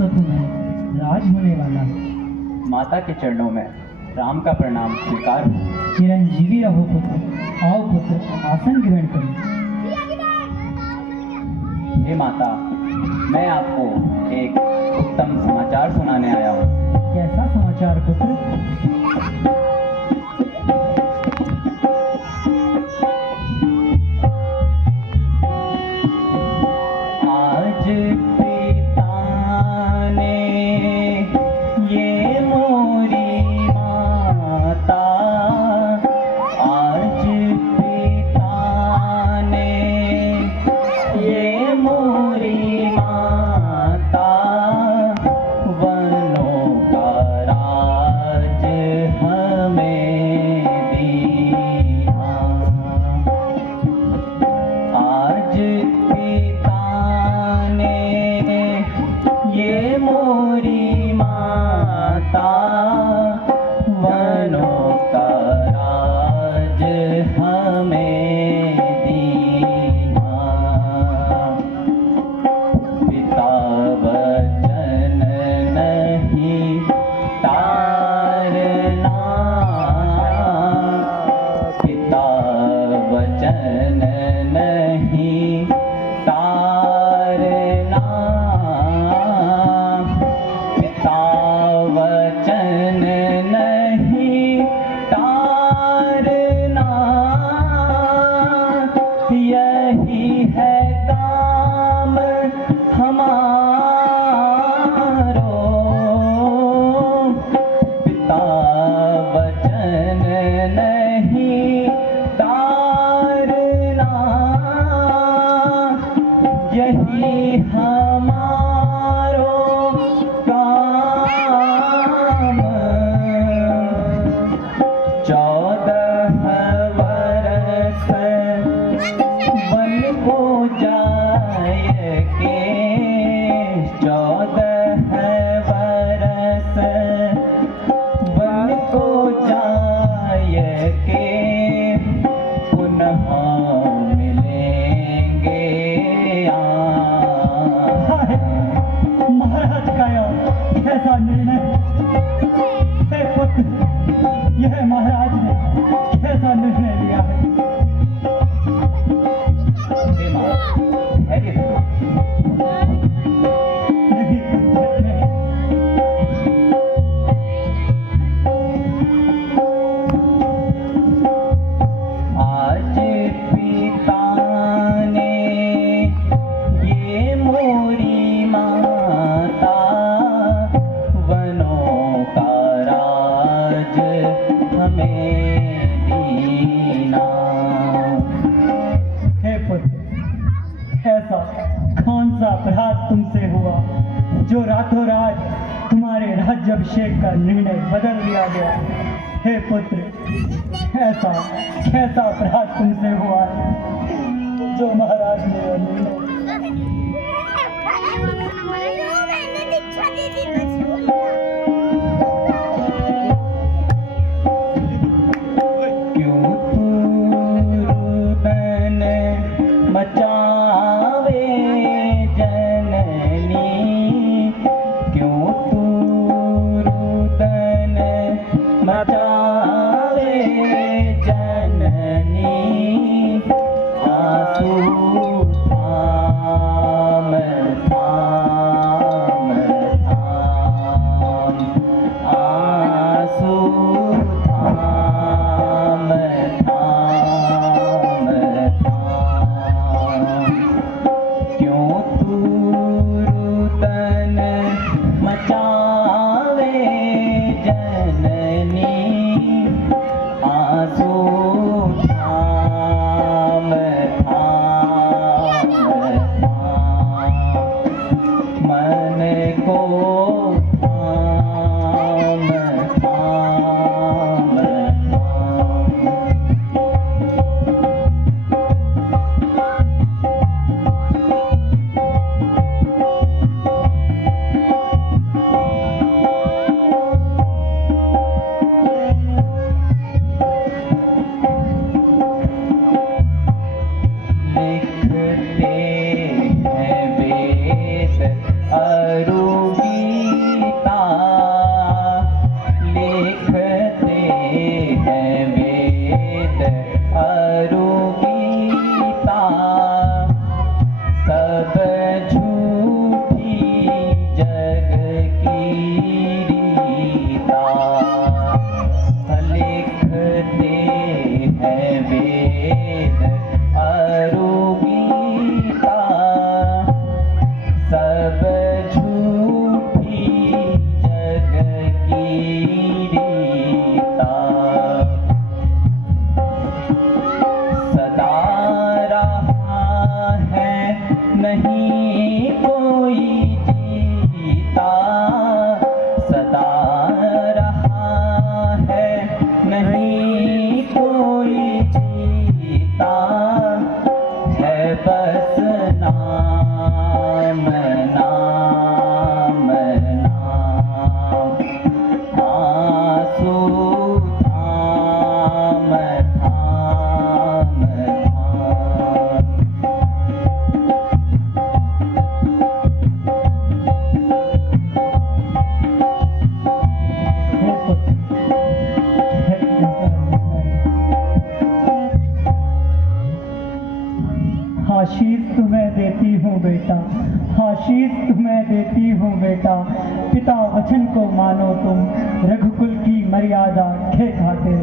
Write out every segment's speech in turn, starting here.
तो तुम्हें राज होने वाला है। माता के चरणों में राम का प्रणाम स्वीकार हो। चिरंजीवी रहो पुत्र। आओ पुत्र, आसन ग्रहण करो। हे माता, मैं आपको एक उत्तम समाचार सुनाने आया हूँ। कैसा समाचार पुत्र? आज पिता ने ये मोरी माता, आज पिता ने ये मोरी माता, वनों का राज हमें दिया। आज पिता ने ये मोरी माता, वनों का राज हमें दिया। पिता वचन नहीं तारना, पिता वचन नहीं तारना, पिता वचन नहीं तारना, यही है काम हमारो। पिता वचन नहीं तारना, यही हमारो काम। 14 वर्ष वन को जाए के, 14 वर्ष वन को जाए के, पुनः मिलेंगे महाराज का कैसा निर्णय! हे पुत्र, यह महाराज ने कैसा निर्णय लिया है? हे माँ, धैर्य धरो। नहीं पुत्र, नहीं। आज पिता ने ये मोरी माता, वनों का राज हमें दीना। हे पुत्र, ऐसा कौन सा अपराध तुमसे हुआ जो रातों रात तुम्हारे राज्याभिषेक का निर्णय बदल दिया गया? हे पुत्र, ऐसा कैसा अपराध तुमसे हुआ जो महाराज ने यह निर्णय? क्यों तू रुदन मचावे जननी, क्यों तू रुदन मचावे जननी, आंसू थाम थाम थाम, आंसू थाम थाम थाम, क्यों तू रुदन मचावे जननी, आंसू थाम थाम थाम, मन को थाम थाम लिखते हैं वेद अरुगी बेटा, पिता वचन को मानो तुम, रघुकुल की मर्यादा खे खातिर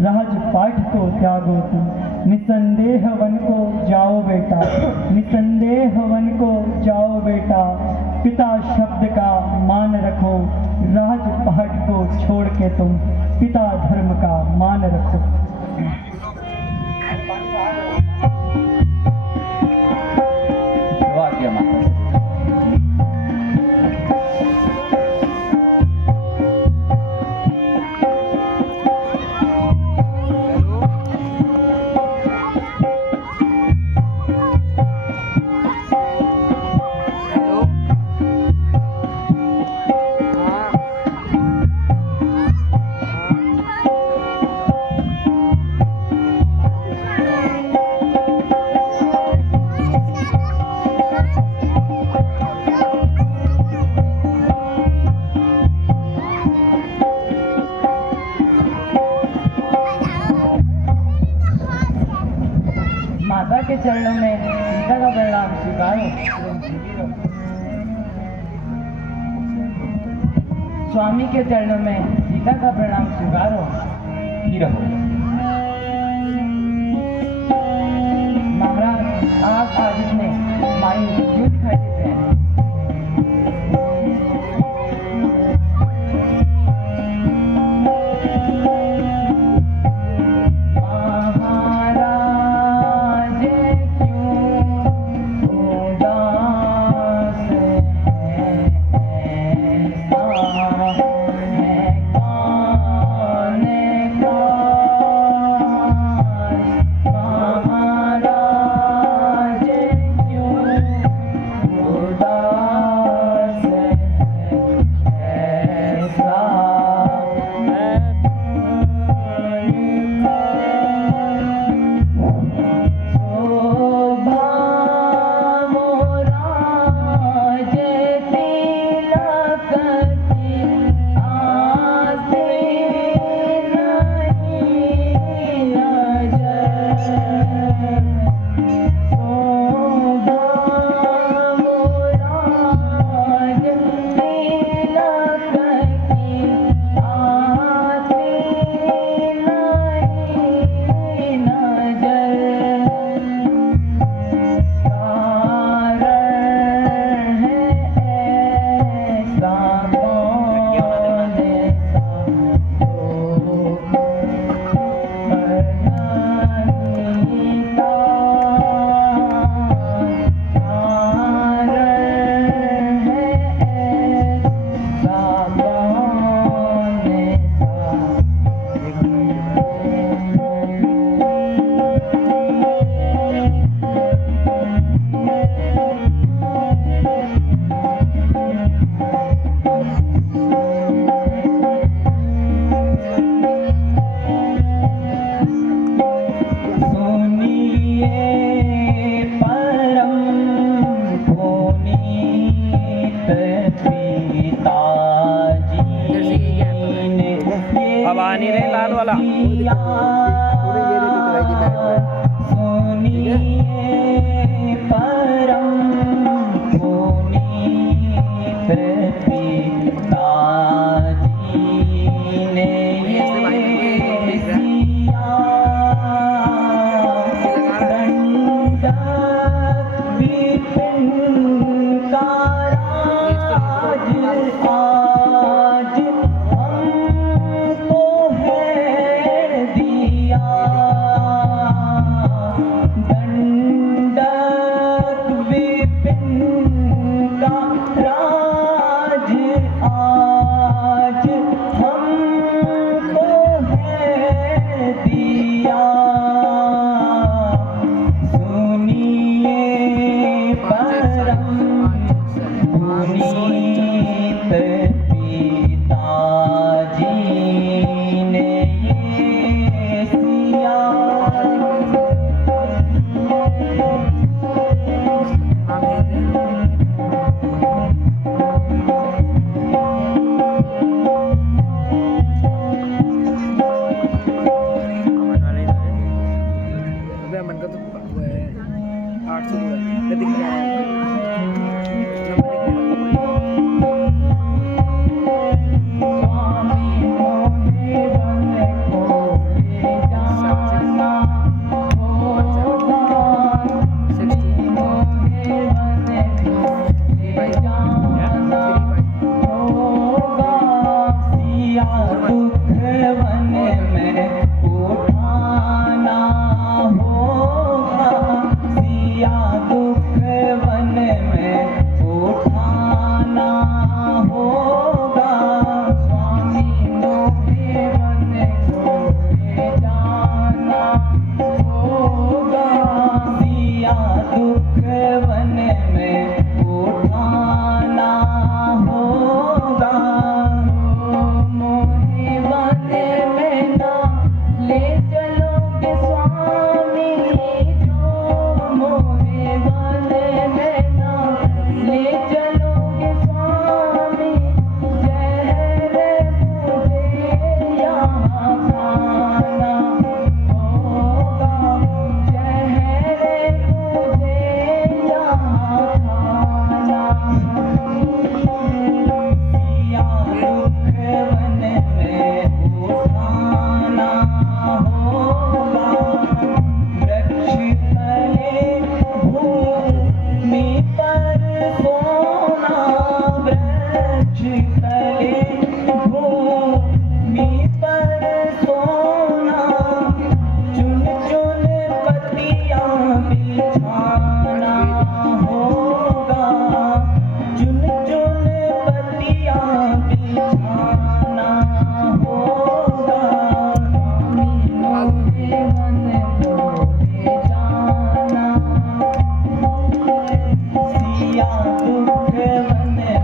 राजपाट को त्यागो तुम। निसंदेह वन को जाओ बेटा, निसंदेह वन को जाओ बेटा, पिता शब्द का मान रखो, राजपाट को छोड़ के तुम पिता धर्म का मान रखो। वाह क्या माता। माता के चरणों में सीता का प्रणाम स्वीकारो। स्वामी के चरणों में सीता का प्रणाम स्वीकारो। ही रहो। महाराज आप आज इतने मायूस क्यों दिखाई देते हैं? अब आ नहीं रहे लाल वाला। दिख रहा है तले भूमि पर सोना चुन चुन पत्तियां बिछाना होगा चुन चुन पत्तियां बिछाना होगा मेरे मन को ले जाना सिया दुख वन में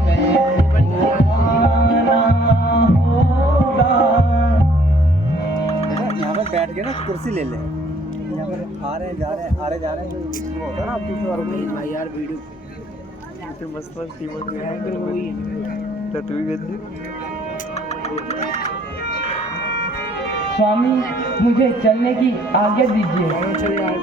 आना होगा। यहाँ पर बैठ के ना कुर्सी ले ले, यहाँ पर आ रहे हैं जा रहे हैं आ रहे जा रहे हैं जो होता है ना आपकी तो भाई यार वीडियो मस्त मस्त कीबोर्ड में है तो वही तो तू भी स्वामी मुझे चलने की आज्ञा दीजिए। चले यार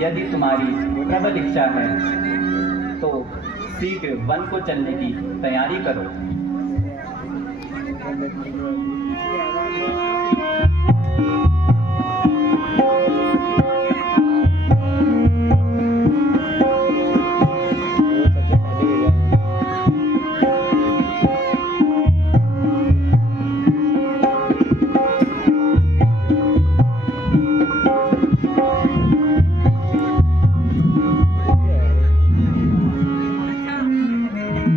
यदि तुम्हारी प्रबल इच्छा है तो शीघ्र वन को चलने की तैयारी करो।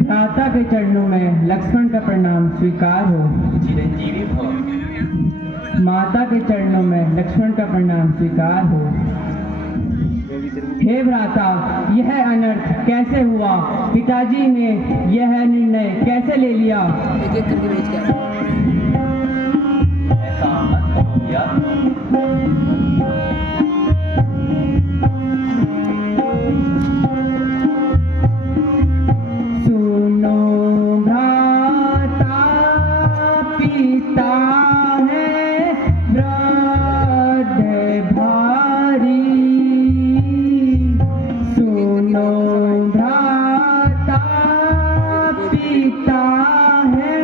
भ्राता के चरणों में लक्ष्मण का प्रणाम स्वीकार हो। चिरंजीवी भव। माता के चरणों में लक्ष्मण का प्रणाम स्वीकार हो। हे भ्राता, यह अनर्थ कैसे हुआ? पिताजी ने यह निर्णय कैसे ले लिया? ऐसा मत करो भैया। सुनो भ्राता, पिता है वृद्ध भारी। सुनो भ्राता, पिता है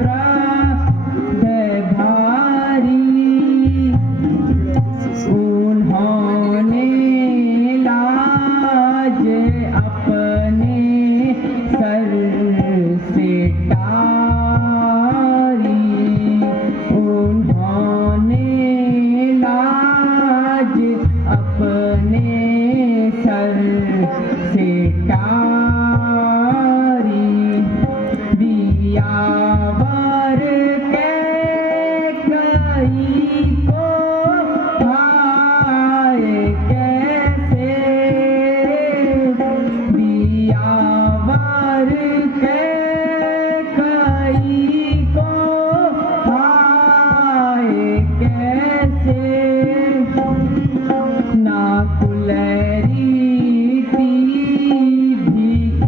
वृद्ध भारी। उन्होंने लाज अपने सर से टारी। उन्होंने लाज अपने सर से टारी। दियावर के कई को भाए कैसे? दियावर के कई को भाए कैसे? ना कुलरी भी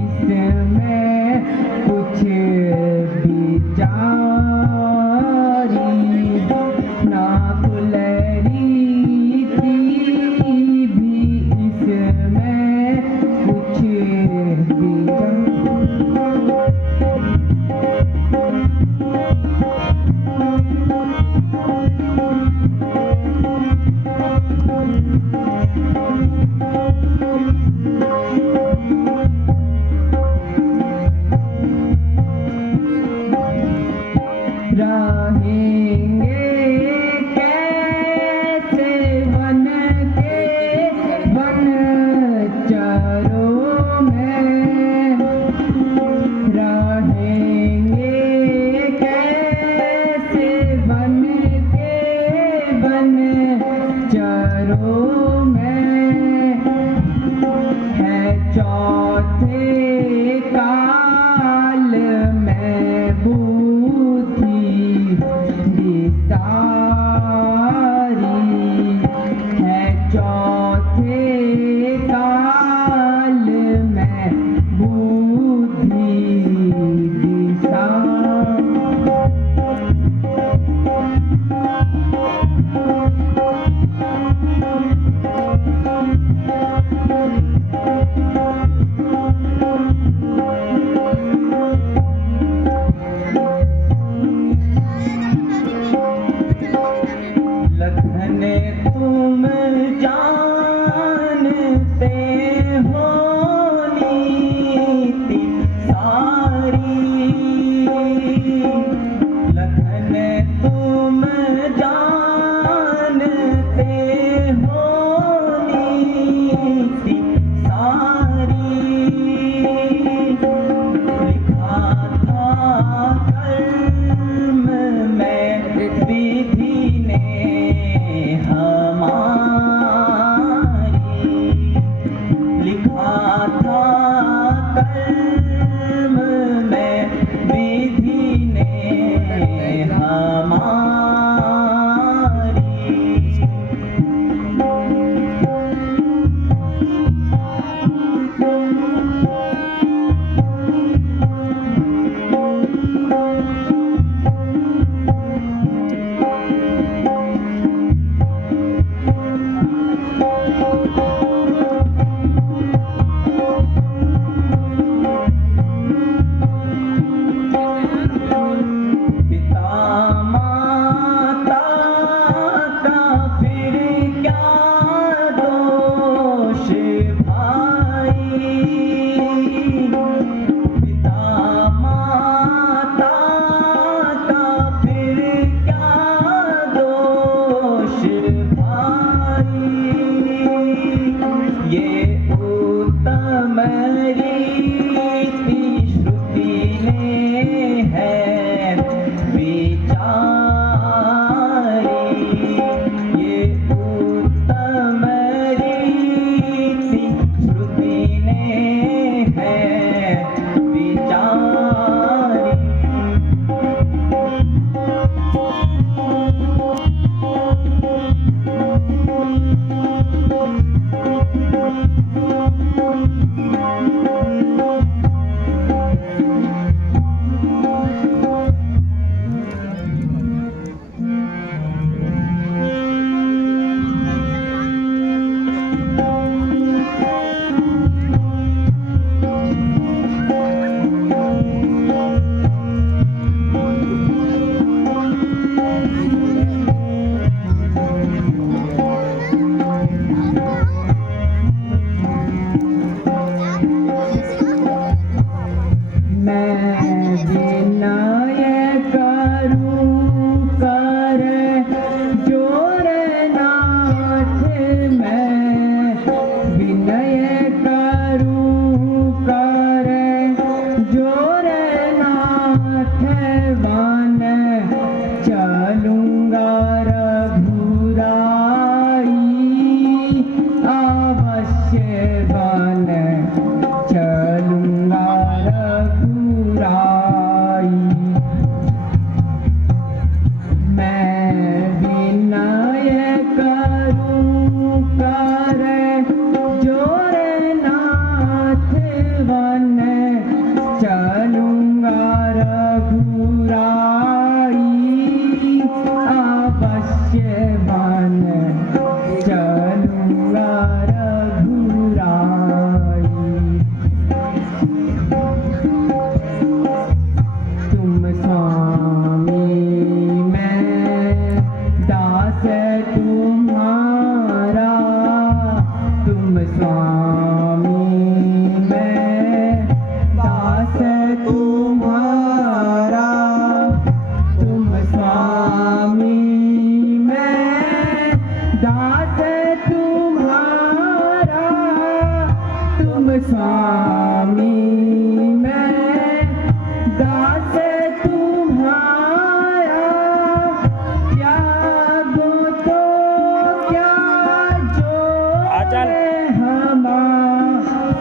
इसमें कुछ विचारी। ना कुलरी भी इसमें कुछ रहेंगे कैसे वन के वनचरों में? रहेंगे कैसे वन के वनचरों में? है चौथे काल में बुद्धि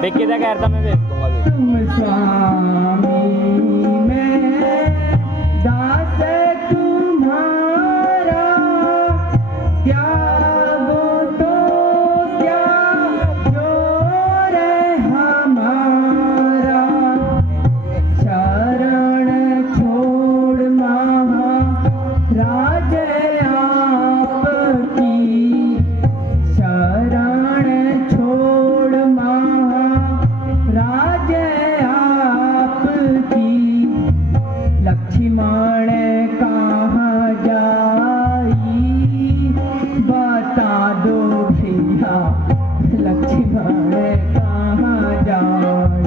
लिख के दे यार, तो मैं भेज दूंगा भी। तुम स्वामी मैं दास तुम्हारा, त्यागो तो क्या जोर हमारा, शरण छोड़ महाराज आपकी, शरण छोड़ महाराज आपकी, लक्ष्मण कहाँ जाई बता दो भैया, लक्ष्मण कहाँ जाई।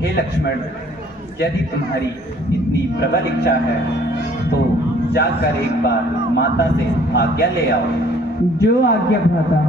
हे लक्ष्मण, यदि तुम्हारी इतनी प्रबल इच्छा है तो जाकर एक बार माता से आज्ञा ले आओ। जो आज्ञा भ्राता।